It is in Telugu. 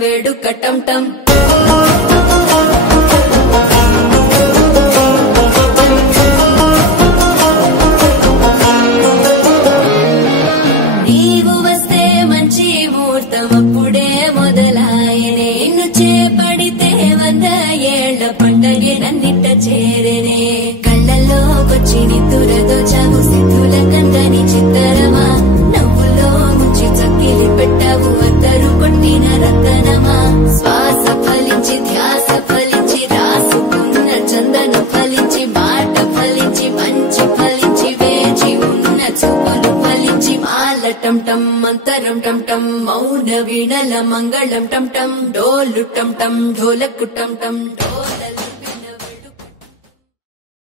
వేడుక టం టం నీవు వస్తే మంచి ముహూర్తం అప్పుడే మొదలాయనే నిన్ను చేపడితే 100 ఏళ్ల పండగే నన్నిట్ట చేరనే కళ్ళలోకొచ్చి నిద్దురదోచావు సిద్ధుల కందని చిత్తరమా నవ్వులో ముంచి చక్కిలి పెట్టావు అద్దరు కొట్టిన రతనమా శ్వాస ఫలించి ధ్యాస ఫలించి రాసుకున్న చందను ఫలించి మాట ఫలించి మంచి ఫలించి వేచి ఉన్న చూపులు ఫలించి మాల టం టం మంతరం టం టం మౌన వీణల మంగళం టం టం డోలు టం టం ఢోలకు టం టం